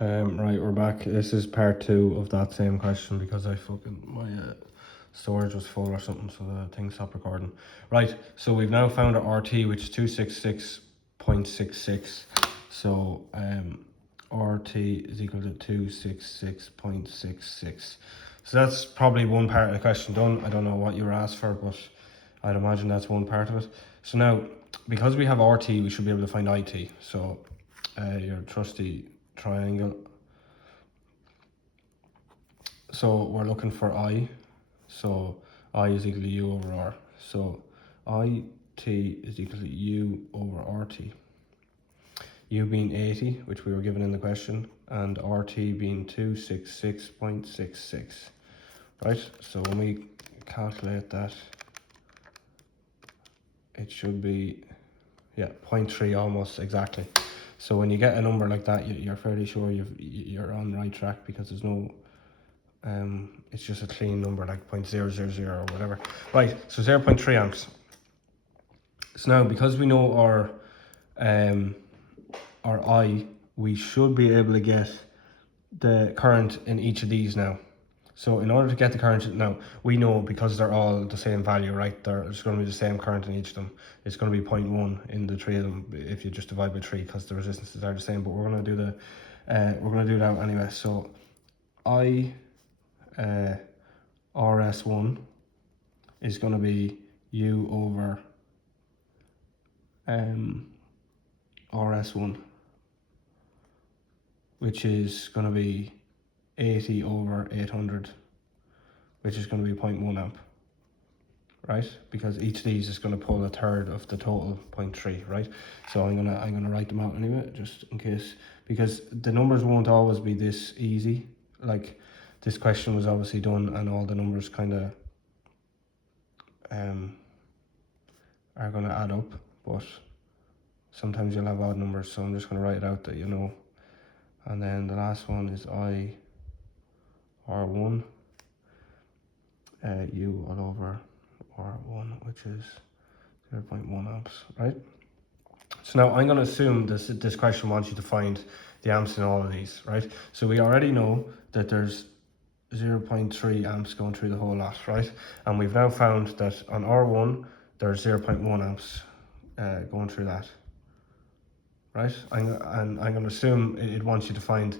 Right, we're back. This is part 2 of that same question because my storage was full or something, so the thing stopped recording. Right, so we've now found our RT, which is 266.66. So RT is equal to 266.66. So that's probably one part of the question done. I don't know what you were asked for, but I'd imagine that's one part of it. So now, because we have RT, we should be able to find IT. So your trusty triangle. So we're looking for I. So I is equal to U over R. So IT is equal to U over RT. U being 80, which we were given in the question, and RT being 266.66. Right, so when we calculate that, it should be, 0.3 almost exactly. So when you get a number like that, you're fairly sure you're on the right track, because there's no, it's just a clean number like 0.000 or whatever. Right, so 0.3 amps. So now, because we know our I, we should be able to get the current in each of these now. So in order to get the current, now we know, because they're all the same value, right? There's going to be the same current in each of them. It's going to be 0.1 in the three of them if you just divide by 3, because the resistances are the same. But we're going to do that anyway. So I RS1 is going to be U over RS1, which is going to be 80 over 800, which is going to be 0.1 amp, right? Because each of these is going to pull a third of the total 0.3, right? So I'm gonna write them out anyway, just in case, because the numbers won't always be this easy. Like, this question was obviously done, and all the numbers kind of are going to add up, but sometimes you'll have odd numbers, so I'm just going to write it out that you know. And then the last one is I R1 U all over R1, which is 0.1 amps, right? So now I'm going to assume this question wants you to find the amps in all of these, right? So we already know that there's 0.3 amps going through the whole lot, right? And we've now found that on R1 there's 0.1 amps going through that, right? And I'm going to assume it wants you to find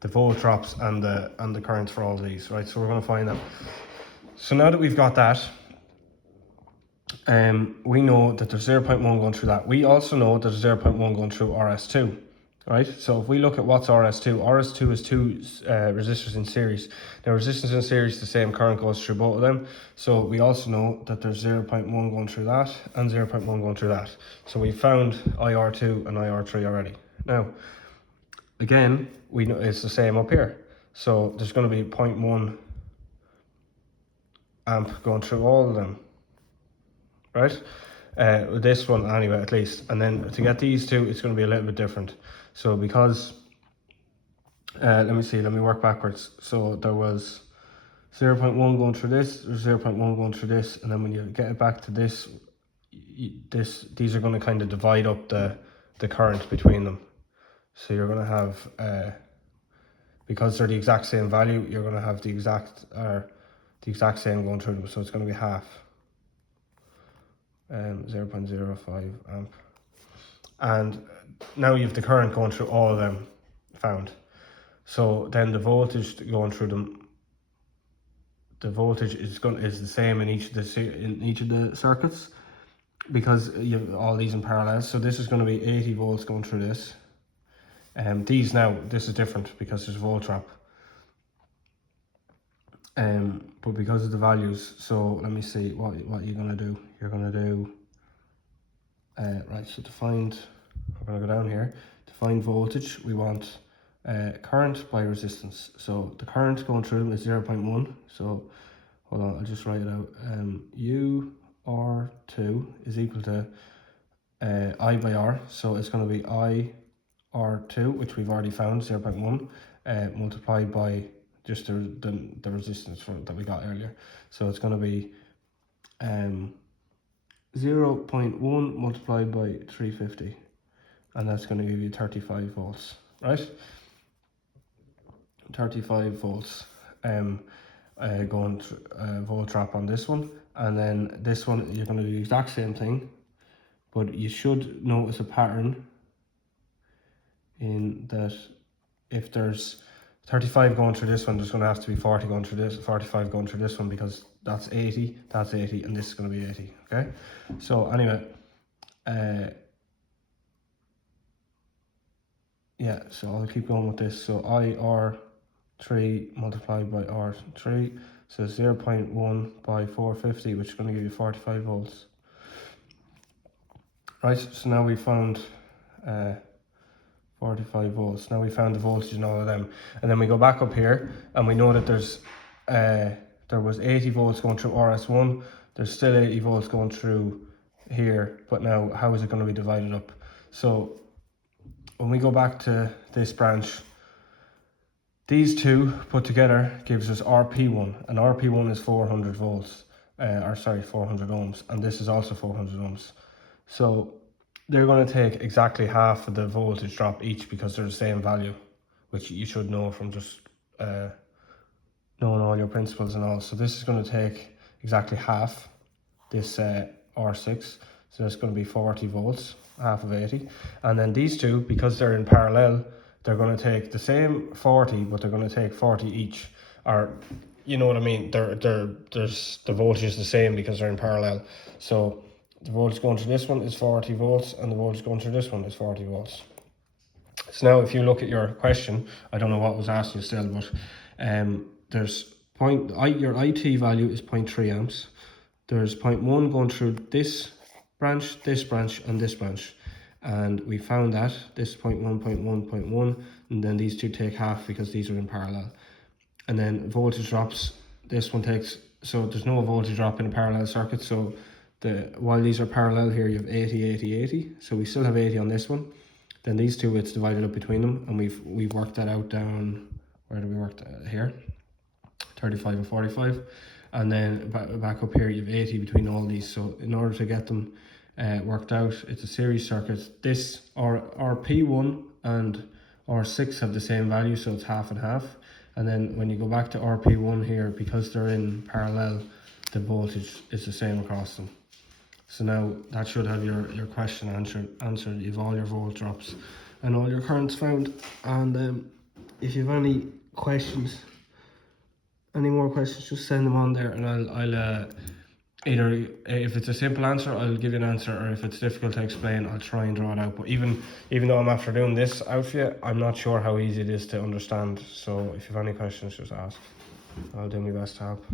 the volt drops and the currents for all these, right? So we're going to find them. So now that we've got that, we know that there's 0.1 going through that. We also know that there's 0.1 going through RS2, right? So if we look at what's RS2, RS2 is two resistors in series. Now, resistance in series, the same current goes through both of them. So we also know that there's 0.1 going through that and 0.1 going through that. So we found IR2 and IR3 already. Now, again, we know it's the same up here. So there's going to be 0.1 amp going through all of them, right? This one anyway, at least. And then to get these two, it's going to be a little bit different. So because, let me work backwards. So there was 0.1 going through this, there's 0.1 going through this, and then when you get it back to this, these are going to kind of divide up the current between them. So you're going to have, because they're the exact same value, you're going to have the exact same going through them. So it's going to be half. 0.05 amp, and now you have the current going through all of them found. So then the voltage going through them, the voltage is the same in each of the circuits, because you have all these in parallel. So this is going to be 80 volts going through this. These now, this is different because there's volt drop. But because of the values, so let me see what you're going to do. You're going to do, right, so to find, we're going to go down here. To find voltage, we want current by resistance. So the current going through them is 0.1. So hold on, I'll just write it out. UR2 is equal to I by R. So it's going to be IR2, which we've already found, 0.1, multiplied by just the resistance that we got earlier. So it's going to be 0.1 multiplied by 350, and that's going to give you 35 volts, right? 35 volts going volt drop on this one, and then this one you're going to do the exact same thing, but you should notice a pattern in that if there's 35 going through this one, there's going to have to be 40 going through this, 45 going through this one, because that's 80, and this is going to be 80, okay? So anyway, yeah, so I'll keep going with this. So IR3 multiplied by R3, so 0.1 by 450, which is going to give you 45 volts. Right, so now we found 45 volts. Now we found the voltage in all of them. And then we go back up here and we know that there was 80 volts going through RS1. There's still 80 volts going through here, but now how is it going to be divided up? So when we go back to this branch, these two put together gives us RP1, and RP1 is 400 volts, 400 ohms, and this is also 400 ohms. So they're going to take exactly half of the voltage drop each because they're the same value, which you should know from just knowing all your principles and all. So this is going to take exactly half this R6, so it's going to be 40 volts, half of 80. And then these two, because they're in parallel, they're going to take the same 40, but they're going to take 40 each, or you know what I mean, there's the voltage is the same because they're in parallel. So the voltage going through this one is 40 volts and the voltage going through this one is 40 volts. So now if you look at your question, I don't know what was asked you still, but there's your IT value is 0.3 amps. There's 0.1 going through this branch, and this branch. And we found that this 0.1, 0.1, 0.1, and then these two take half because these are in parallel. And then voltage drops, this one takes, so there's no voltage drop in a parallel circuit. So while these are parallel here, you have 80, 80, 80. So we still have 80 on this one. Then these two, it's divided up between them, and we've worked that out down, where do we work that here? 35 and 45. And then back up here, you have 80 between all these. So in order to get them worked out, it's a series circuit. This RP1 and R6 have the same value, so it's half and half. And then when you go back to RP1 here, because they're in parallel, the voltage is the same across them. So now that should have your question answered. You've all your volt drops and all your currents found. And if you have any questions, any more questions, just send them on there, and I'll either, if it's a simple answer, I'll give you an answer, or if it's difficult to explain, I'll try and draw it out. But even though I'm after doing this out for you, I'm not sure how easy it is to understand. So if you have any questions, just ask. I'll do my best to help.